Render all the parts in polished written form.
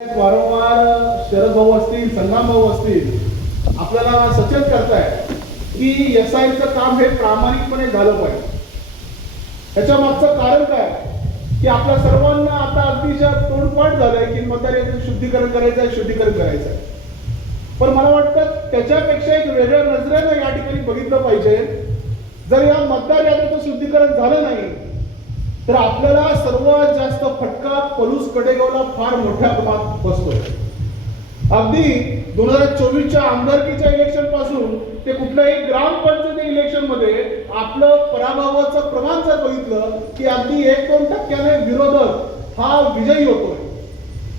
वारंवार शरद भाऊ असतील, संग्राम भाऊ असतील, आपल्याला सचेत करताय की एसआयचं काम हे प्रामाणिकपणे झालं पाहिजे. त्याच्या मागचं कारण काय की आपल्या सर्वांना आता अतिशय तोंडपाठ झालंय की मतदार यादीचं शुद्धीकरण करायचं आहे. पण मला वाटतं त्याच्यापेक्षा एक वेगळ्या नजरेनं या ठिकाणी बघितलं पाहिजे. जर या मतदार यादीचं शुद्धीकरण झालं नाही तर आपल्याला सर्वात जास्त फटका पलूस कडेगावला फार मोठ्या प्रमाणात बसतोय. अगदी 2024च्या आमदारकीच्या इलेक्शन पासून ते कुठल्याही ग्रामपंचायत इलेक्शन मध्ये आपलं पराभवाचं प्रमाण जर बघितलं की अगदी 1-2% विरोधक हा विजयी होतोय.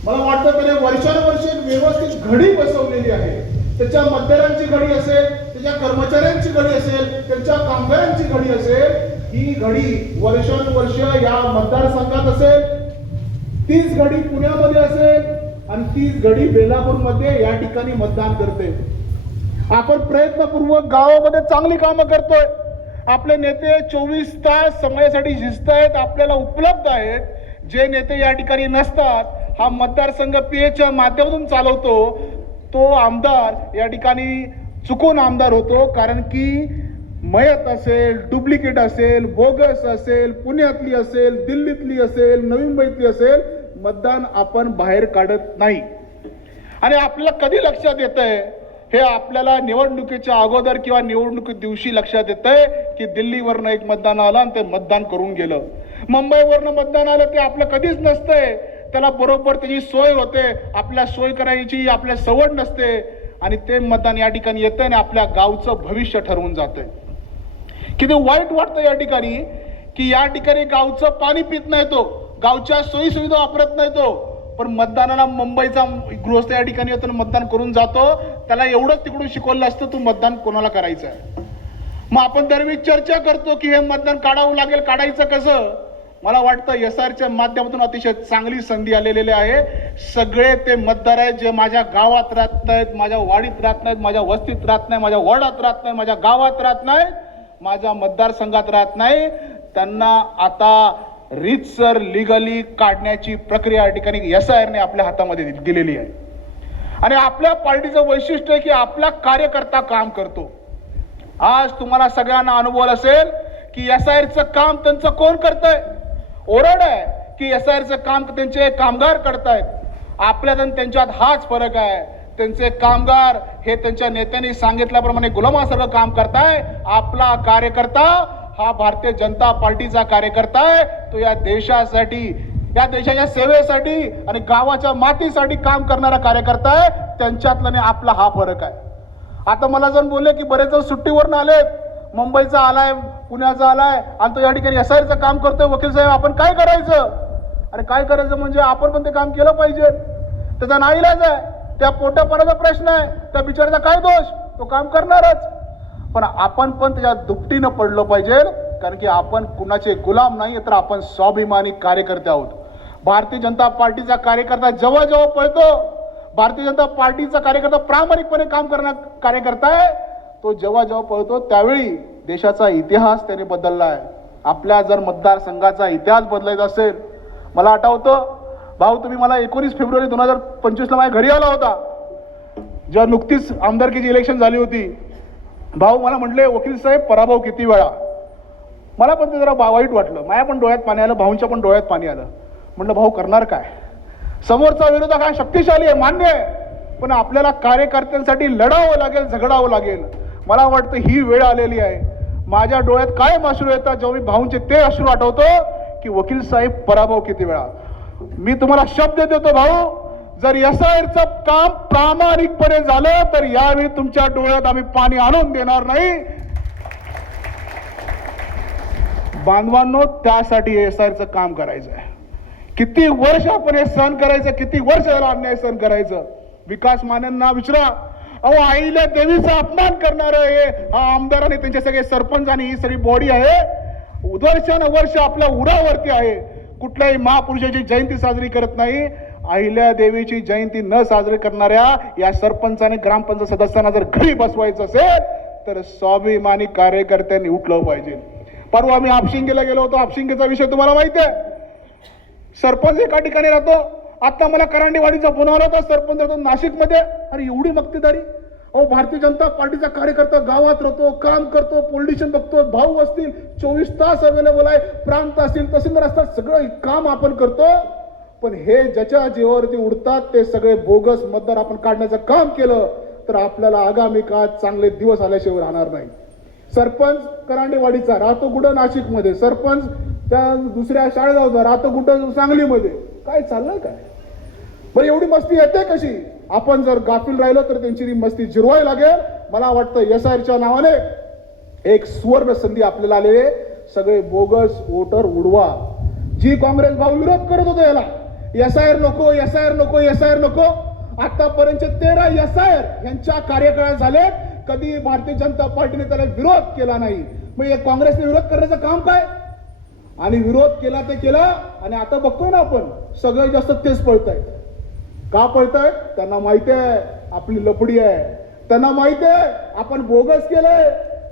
मला वाटतं त्याने वर्षानुवर्ष एक व्यवस्थित घडी बसवलेली आहे. त्याच्या मतदारांची घडी असेल, त्याच्या कर्मचाऱ्यांची घडी असेल, त्यांच्या कामगारांची घडी असेल. ही घडी वर्षानुवर्ष या मतदारसंघात असेल, तीच घडी पुण्यामध्ये असेल आणि तीच घडी बेलापूरमध्ये या ठिकाणी मतदान करते. आपण प्रयत्नपूर्वक गावामध्ये चांगली कामं करतोय. आपले नेते 24 तास समाजासाठी झिजत आहेत, आपल्याला उपलब्ध आहेत. जे नेते या ठिकाणी नसतात, हा मतदारसंघ पीएच्या माध्यमातून चालवतो, तो आमदार या ठिकाणी चुकून आमदार होतो. कारण की मयत असेल, डुप्लिकेट असेल, बोगस असेल, पुण्यातली असेल, दिल्लीतली असेल, नवी मुंबईतली असेल, मतदान आपण बाहेर काढत नाही. आणि आपल्याला कधी लक्षात येतंय हे आपल्याला निवडणुकीच्या अगोदर किंवा निवडणुकी दिवशी लक्षात येतंय की दिल्लीवरनं एक मतदान आलं आणि ते मतदान करून गेलं. मुंबईवरनं मतदान आलं ते आपलं कधीच नसतंय. त्याला बरोबर त्याची सोय होते, आपल्या सोय करायची आपल्या सवड नसते आणि ते मतदान या ठिकाणी येतंय आणि आपल्या गावचं भविष्य ठरवून जातंय. किती वाईट वाटतं या ठिकाणी की या ठिकाणी गावचं पाणी पित नाही तो, गावच्या सोयी सुविधा वापरत नाही तो, पण मतदानाला मुंबईचा गृहस्थ या ठिकाणी येतो मतदान करून जातो. त्याला एवढंच तिकडून शिकवलं असतं तू मतदान कोणाला करायचं आहे. मग आपण दरवेळी चर्चा करतो की हे मतदान काढावं लागेल, काढायचं कसं. मला वाटतं एसआरच्या माध्यमातून अतिशय चांगली संधी आलेली आहे. सगळे ते मतदार आहेत जे माझ्या गावात राहत नाहीत, माझ्या वाडीत राहत नाहीत, माझ्या वस्तीत राहत नाही, माझ्या वॉर्डात राहत नाही, माझ्या गावात राहत नाही, माझ्या मतदारसंघात राहत नाही. त्यांना आता रीतसर लीगली काढण्याची प्रक्रिया या ठिकाणी एसआयने आपल्या हातामध्ये दिलेली आहे. आणि आपल्या पार्टीचं वैशिष्ट्य आहे की आपला कार्यकर्ता काम करतो. आज तुम्हाला सगळ्यांना अनुभव असेल की एसआयचं काम त्यांचं कोण करतंय. ओरड आहे की एसआयचं काम त्यांचे कामगार करतायत. आपल्यात आणि त्यांच्यात हाच फरक आहे. त्यांचे कामगार हे त्यांच्या नेत्यांनी सांगितल्याप्रमाणे गुलामासारखं काम करताय. आपला कार्यकर्ता हा भारतीय जनता पार्टीचा कार्यकर्ता आहे. तो या देशासाठी, या देशाच्या सेवेसाठी आणि गावाच्या मातीसाठी काम करणारा कार्यकर्ता आहे. त्यांच्यातला आणि आपला हा फरक आहे. आता मला जण बोलले की बरेच जण सुट्टीवरून आलेत, मुंबईचा आलाय, पुण्याचा आलाय आणि तो या ठिकाणी एसआयचं काम करतोय. वकील साहेब आपण काय करायचं. आणि काय करायचं म्हणजे आपण पण ते काम केलं पाहिजे. त्याचा नाईलाज आहे, त्या पोटापाण्याचा प्रश्न आहे, त्या बिचाराचा काय दोष, तो काम करणारच. पण आपण पण त्याच्या दुपटीनं पडलं पाहिजे. कारण की आपण कुणाचे गुलाम नाही तर आपण स्वाभिमानी कार्यकर्ते आहोत. भारतीय जनता पार्टीचा कार्यकर्ता जेव्हा जेव्हा पळतो, भारतीय जनता पार्टीचा कार्यकर्ता प्रामाणिकपणे काम करणारा कार्यकर्ता आहे, तो जेव्हा जेव्हा पळतो त्यावेळी देशाचा इतिहास त्याने बदलला आहे. आपल्या जर मतदारसंघाचा इतिहास बदलायचा असेल, मला आठवतं भाऊ तुम्ही मला 19 फेब्रुवारी 2025 माझ्या घरी आला होता जेव्हा नुकतीच आमदारकीची इलेक्शन झाली होती. भाऊ मला म्हटले वकील साहेब पराभव किती वेळा. मला पण ते जरा वाईट वाटलं, माझ्या पण डोळ्यात पाणी आलं, भाऊंच्या पण डोळ्यात पाणी आलं. म्हटलं भाऊ करणार काय. समोरचा विरोधक हा शक्तिशाली आहे मान्य आहे, पण आपल्याला कार्यकर्त्यांसाठी लढावं लागेल, झगडावं लागेल. मला वाटतं ही वेळ आलेली आहे. माझ्या डोळ्यात कायम अश्रू येतात जेव्हा मी भाऊंचे ते अश्रू आठवतो की वकील साहेब पराभव किती वेळा. मी तुम्हाला शब्द देतो भाऊ, जर एसआयचं काम प्रामाणिकपणे झालं तर यावेळी तुमच्या डोळ्यात आम्ही पाणी आणून देणार नाही. बांधवांनो त्यासाठी एसआयचं काम करायचं आहे. किती वर्ष आपण हे सहन करायचं, किती वर्ष त्याला अन्याय सहन करायचं. विकास मानेंना विचारा, अहो आईला देवीचा अपमान करणारं हे हा आमदार आणि त्यांचे सगळे सरपंच आणि ही सगळी बॉडी आहे, वर्षानुवर्ष आपल्या उरावरती आहे. कुठल्याही महापुरुषाची जयंती साजरी करत नाही. अहिल्या देवीची जयंती न साजरी करणाऱ्या या सरपंच आणि ग्रामपंचायत सदस्यांना जर घरी बसवायचं असेल तर स्वाभिमानी कार्यकर्त्यांनी उठलं पाहिजे. परवा आम्ही हापशिंगेला गेलो होतो. हापशिंगेचा विषय तुम्हाला माहिती आहे. सरपंच एका ठिकाणी राहतो आता मला करांडेवाडीचा फोन आला होता सरपंच नाशिकमध्ये. अरे एवढी मक्तेदारी. अहो भारतीय जनता पार्टीचा कार्यकर्ता गावात राहतो, काम करतो, पॉलिटिशियन बघतो, भाऊ असतील 24 तास अवेलेबल आहे, प्रांत असतील, तहसीलदार असतात, सगळं काम आपण करतो. पण हे ज्याच्या जीवावरती उडतात ते सगळे बोगस मतदार आपण काढण्याचं काम केलं तर आपल्याला आगामी काळात चांगले दिवस आल्याशिवाय राहणार नाही. सरपंच करांडेवाडीचा राहतो कुठं नाशिकमध्ये, सरपंच त्या दुसऱ्या शाळेत होता राहतो कुठं सांगलीमध्ये. काय चाललंय काय? बरं एवढी मस्ती येते कशी? आपण जर गाफील राहिलो तर त्यांची ती मस्ती जिरवायला लागेल. मला वाटतं SIRच्या नावाने एक सुवर्ण संधी आपल्याला आलेली आहे. सगळे बोगस वोटर उडवा. जी काँग्रेस भाऊ विरोध करत होतो याला, SIR नको, SIR नको, SIR नको, आतापर्यंत 13 SIR यांच्या कार्यकाळात झाले, कधी भारतीय जनता पार्टीने त्याला विरोध केला नाही. मग काँग्रेसने विरोध करण्याचं काम काय? आणि विरोध केला ते केला. आणि आता बघतोय ना आपण सगळ्यात जास्त तेच पळतायत. का पळतायत? त्यांना माहिती आहे आपली लफडी आहे, त्यांना माहिती आहे आपण बोगस केलंय,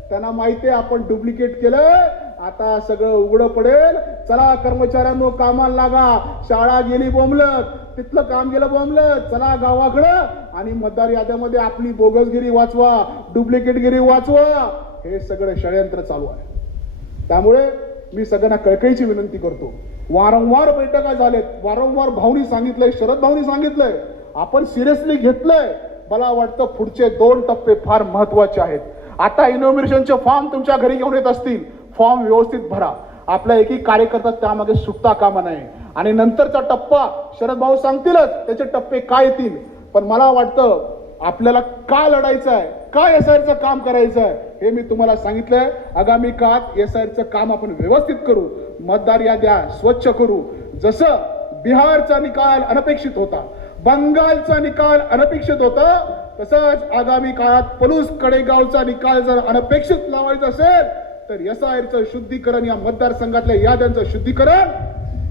त्यांना माहिती आहे आपण डुप्लिकेट केलंय. आता सगळं उघडं पडेल. चला कर्मचाऱ्यांनो कामाला लागा. शाळा गेली बोंबलत, तिथलं काम गेलं बोंबलत, चला गावाकडं आणि मतदार याद्यामध्ये आपली बोगसगिरी वाचवा, डुप्लिकेटगिरी वाचवा. हे सगळं षडयंत्र चालू आहे. त्यामुळे मी सगळ्यांना कळकळीची विनंती करतो. वारंवार बैठका झालेत, वारंवार भाऊनी सांगितलंय, शरद भाऊनी सांगितलंय, आपण सिरियसली घेतलंय. मला वाटतं पुढचे 2 टप्पे फार महत्वाचे आहेत. आता इनोव्हेशनचे फॉर्म तुमच्या घरी घेऊन येत असतील, फॉर्म व्यवस्थित भरा. आपला एकही कार्यकर्ता त्यामागे सुटता कामा नये. आणि नंतरचा टप्पा शरद भाऊ सांगतीलच त्याचे टप्पे काय येतील. पण मला वाटतं आपल्याला का लढायचं आहे, काय SIRचं काम करायचं आहे हे मी तुम्हाला सांगितलंय. आगामी काळात SIRचं काम आपण व्यवस्थित करू, मतदार याद्या स्वच्छ करू. जसं बिहारचा निकाल अनपेक्षित होता, बंगालचा निकाल अनपेक्षित होता, तसंच आगामी काळात पलूस कडेगावचा निकाल जर अनपेक्षित लावायचा असेल तर SIRचं शुद्धीकरण, या मतदारसंघातल्या याद्यांचं शुद्धीकरण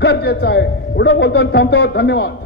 गरजेचं आहे. एवढं बोलतो आणि थांबतो. धन्यवाद.